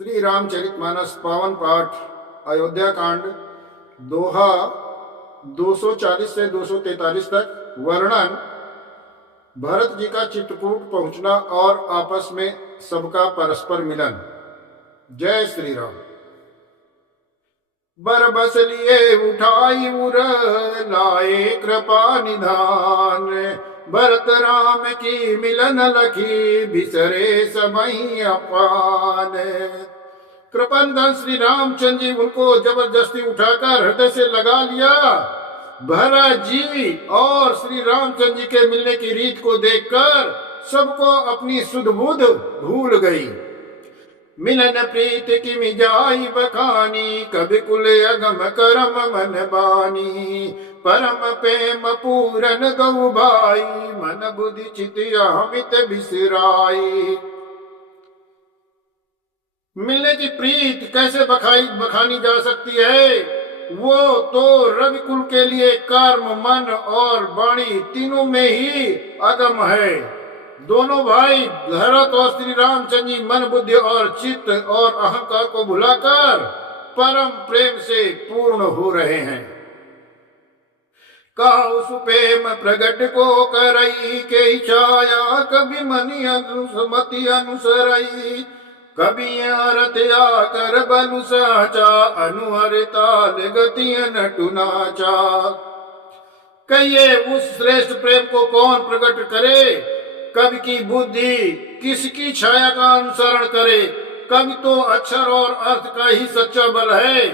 श्री रामचरितमानस पावन पाठ अयोध्या कांड दोहा 240 से 243 तक वर्णन। भरत जी का चित्रकूट पहुंचना और आपस में सबका परस्पर मिलन। जय श्री राम। बर बस लिए उठाई उर लाए कृपा निधान, भरत राम की मिलन लखी बिसरे सबई अपान। कृपानिधान श्री रामचंद्र जी उनको जबरदस्ती उठाकर हृदय से लगा लिया। भरत जी और श्री रामचंद्र जी के मिलने की रीत को देखकर सबको अपनी सुध बुध भूल गई। मिलन प्रीत की मिजाई बखानी, कभी कुल अगम करम मन बानी। परम प्रेम पूरन गौ भाई, मन बुद्धि चित अमित बिसराई। मिलने की प्रीत कैसे बखानी जा सकती है? वो तो रवि कुल के लिए कर्म मन और वाणी तीनों में ही अगम है। दोनों भाई भरत और श्री रामचंद्र जी मन बुद्धि और चित्त और अहंकार को भुलाकर परम प्रेम से पूर्ण हो रहे हैं। काहु सुप्रेम प्रगट को करई, के छाया कभी मनि अनुसमति अनुसरई। कभी रथ आकर बलु साचा, अनुहर ताल गति नटु नाचा। कहिए उस श्रेष्ठ प्रेम को कौन प्रकट करे? कवि की बुद्धि किसकी छाया का अनुसरण करे? कवि तो अक्षर और अर्थ का ही सच्चा बल है,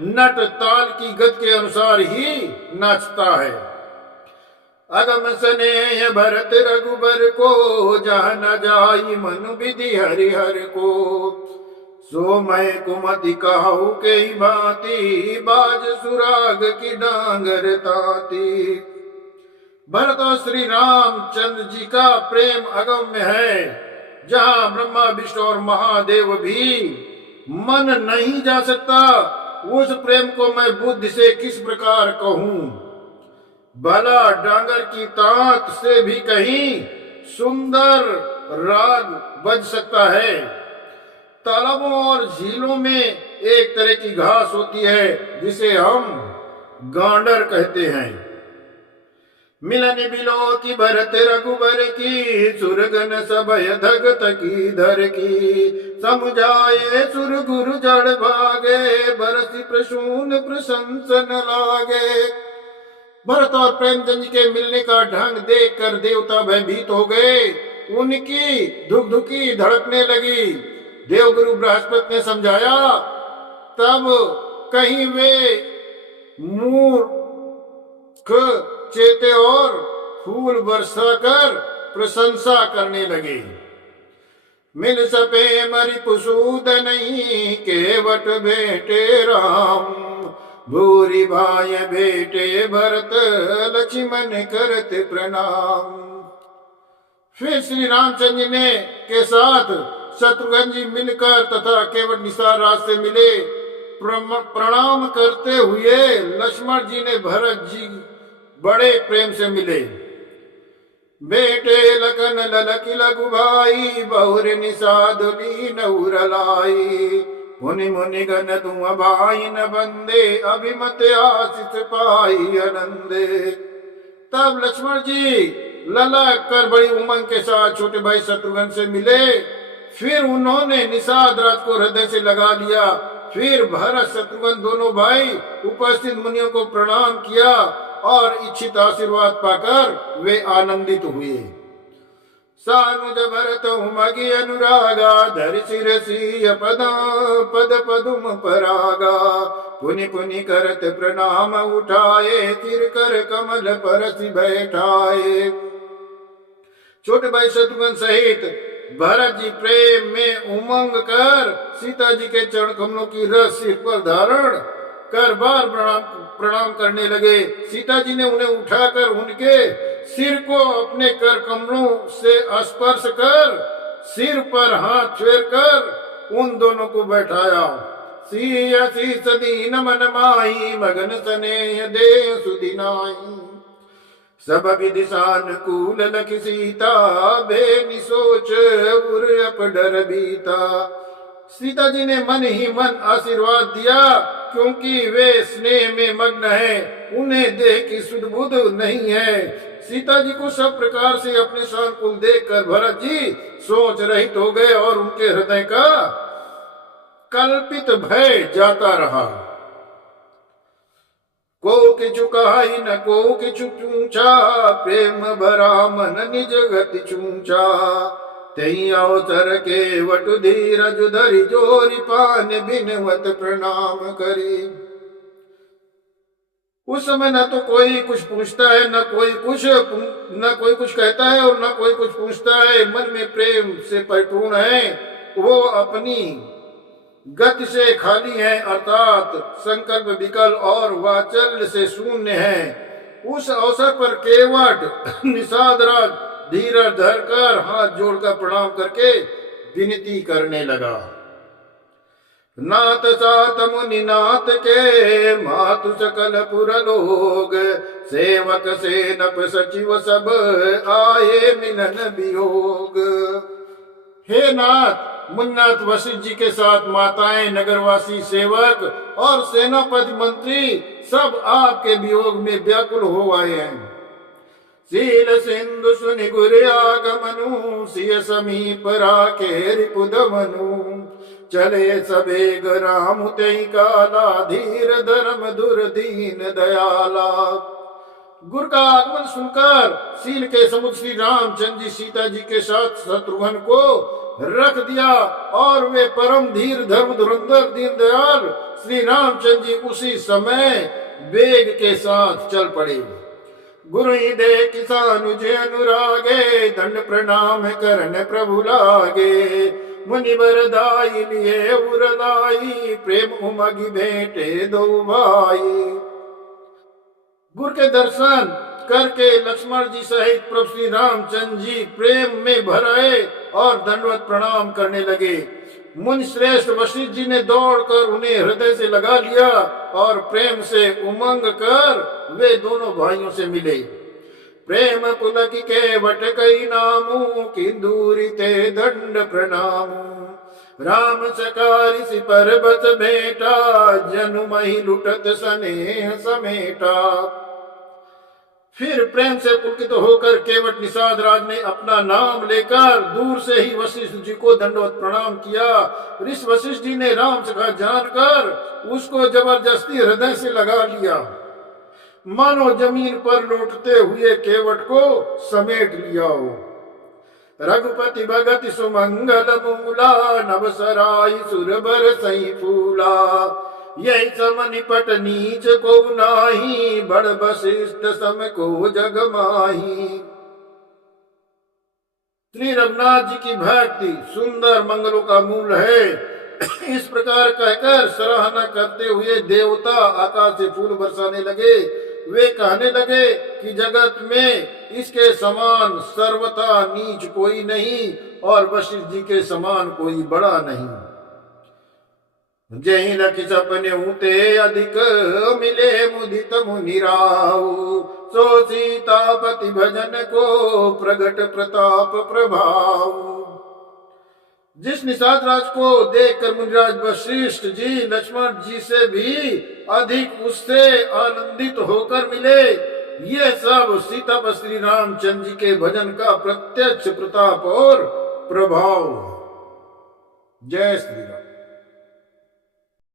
नट ताल की गति के अनुसार ही नाचता है। अगम स्नेह भरत रघुबर को, जहाँ न जाई मनु विधि हरिहर को। सो मैं कुमति कहु के भांति, बाज सुराग की डांगर ताती। भरत और श्री रामचंद्र जी का प्रेम अगम्य है, जहाँ ब्रह्मा विष्णु और महादेव भी मन नहीं जा सकता। उस प्रेम को मैं बुद्धि से किस प्रकार कहूँ? भला डांगर की तात से भी कहीं सुंदर राग बज सकता है। तालाबों और झीलों में एक तरह की घास होती है जिसे हम गांडर कहते हैं। मिलन बिलो की भरत रघुबर की, सुरगन सभय धगत की धर की। समुझाए सुर गुरु जड़ भागे, बरसी प्रसून प्रशंसन लागे। भरत और प्रेमचंद के मिलने का ढंग देखकर देवता भयभीत हो गए। उनकी धुकधुकी धड़कने लगी। देवगुरु बृहस्पति ने समझाया, तब कहीं वे मूर्ख चेते और फूल बरसा कर प्रशंसा करने लगे। मिल सपे मरि पुसूद नहीं, केवट भेटे राम। भूरी भाई भेटे भरत, लक्ष्मण करत प्रणाम। फिर श्री रामचंद्र ने के साथ शत्रुघ्न जी मिलकर तथा केवट निसार राज से मिले। प्रणाम करते हुए लक्ष्मण जी ने भरत जी बड़े प्रेम से मिले। बेटे लखन ललकी लघु भाई, बहुर निषाद लीन उर लाई। मुनि मुनि गण तुम भाई न बंदे, अभिमत आशीष पाई आनंदे। तब लक्ष्मण जी ललक कर बड़ी उमंग के साथ छोटे भाई शत्रुघ्न से मिले। फिर उन्होंने निषाद राज को हृदय से लगा लिया। फिर भरत शत्रुघ्न दोनों भाई उपस्थित मुनियों को प्रणाम किया और इच्छित आशीर्वाद पाकर वे आनंदित हुए। सानुज भरत उमगी अनुरागा, धरि शिरसी पद पदुम परागा। पुनि पुनि करत प्रणाम उठाए, तिर कर कमल परसि बैठाए। छोटे भाई शत्रुघ्न सहित भरत जी प्रेम में उमंग कर सीता जी के चरण कमलों की रस सिर पर धारण कर बार प्रणाम करने लगे। सीता जी ने उन्हें उठाकर उनके सिर को अपने कर कमलों से स्पर्श कर सिर पर हाथ फेर कर उन दोनों को बैठाया। सिया शीस दीन मन माही, मगन स्नेह दे सुदिनाई। सब विधि सानुकूल लखि सीता, बे निसोच उर अप डर बीता। सीता जी ने मन ही मन आशीर्वाद दिया, क्योंकि वे स्नेह में मग्न है, उन्हें देह की सुध बुध नहीं है। सीता जी को सब प्रकार से अपने सानुकूल देखकर भरत जी सोच रहित हो गए और उनके हृदय का कल्पित भय जाता रहा। को किछु कहाई न को किछु चूचा, प्रेम भरा मन निज गति चूचा। तई अवसर के वटु धीरज धरि, जोरि पान बिनवत प्रणाम करी। उस समय न तो कोई कुछ पूछता है, न कोई कुछ कहता है और न कोई कुछ पूछता है। मन में प्रेम से परिपूर्ण है, वो अपनी गति से खाली है, अर्थात संकल्प विकल्प और वाचल्य से शून्य है। उस अवसर पर केवट निषाद राज धीरज धरकर हाथ जोड़कर प्रणाम करके विनती करने लगा। नाथ सात मुनि नाथ के, मातु सकल पुर लोग। सेवक से नप सचिव सब, आए मिलन वियोग। हे नाथ, मुन्नाथ वशिष्ठ जी के साथ माताएं, नगरवासी, सेवक और सेनापति मंत्री सब आपके वियोग में व्याकुल हो आए हैं। शील सिंधु सुनि गुर आगमनु, सिय समीप राखे रिपुदमनु। चले सबेग राम तेई काला, धीर धर्म धुर दीन दयाला। गुरु का आगमन सुनकर शील के समुद्र श्री रामचंद्र जी सीता जी के साथ शत्रुघ्न को रख दिया और वे परम धीर धर्म धुरंधर दीन दयाल श्री रामचंद्र जी उसी समय वेग के साथ चल पड़े। गुरु ही दे किसान जे अनुरागे, दंड प्रणाम करन प्रभु लागे। मुनि बरदाई लिए उरलाई, प्रेम उमगी भेंटे दो भाई। गुरु के दर्शन करके लक्ष्मण जी सहित प्रभु श्री रामचंद्र जी प्रेम में भराए और दंडवत प्रणाम करने लगे। मुनि श्रेष्ठ वशिष्ठ जी ने दौड़कर उन्हें हृदय से लगा लिया और प्रेम से उमंग कर वे दोनों भाइयों से मिले। प्रेम पुलक के वट कई नामू, किंदूरी ते दंड प्रणामू। राम सकारी सि पर्वत भेटा, जनु मही लुटत स्नेह समेटा। फिर प्रेम से पुलकित होकर केवट निषाद राज ने अपना नाम लेकर दूर से ही वशिष्ठ जी को दंडवत प्रणाम किया। ऋषि वशिष्ठ जी ने राम सखा जानकर उसको जबरदस्ती हृदय से लगा लिया, मानो जमीन पर लौटते हुए केवट को समेट लिया हो। रघुपति भगति सुमंगल मूला, नवसराई सुरबर सही फूला। यही सम निपट नीच को नाही, बड़ वशिष्ठ सम को जग माही। श्री रघुनाथ जी की भक्ति सुंदर मंगलों का मूल है। इस प्रकार कहकर सराहना करते हुए देवता आकाश से फूल बरसाने लगे। वे कहने लगे कि जगत में इसके समान सर्वथा नीच कोई नहीं और वशिष्ठ जी के समान कोई बड़ा नहीं। जही लखि सपने ऊते अधिक, मिले मुदित मुनि राऊ। सो सीतापति भजन को, प्रगट प्रताप प्रभाव। जिस निषाद राज को देखकर मुनिराज वशिष्ठ जी लक्ष्मण जी से भी अधिक उससे आनंदित होकर मिले, ये सब सीतापति श्री रामचंद्र जी के भजन का प्रत्यक्ष प्रताप और प्रभाव। जय श्री राम।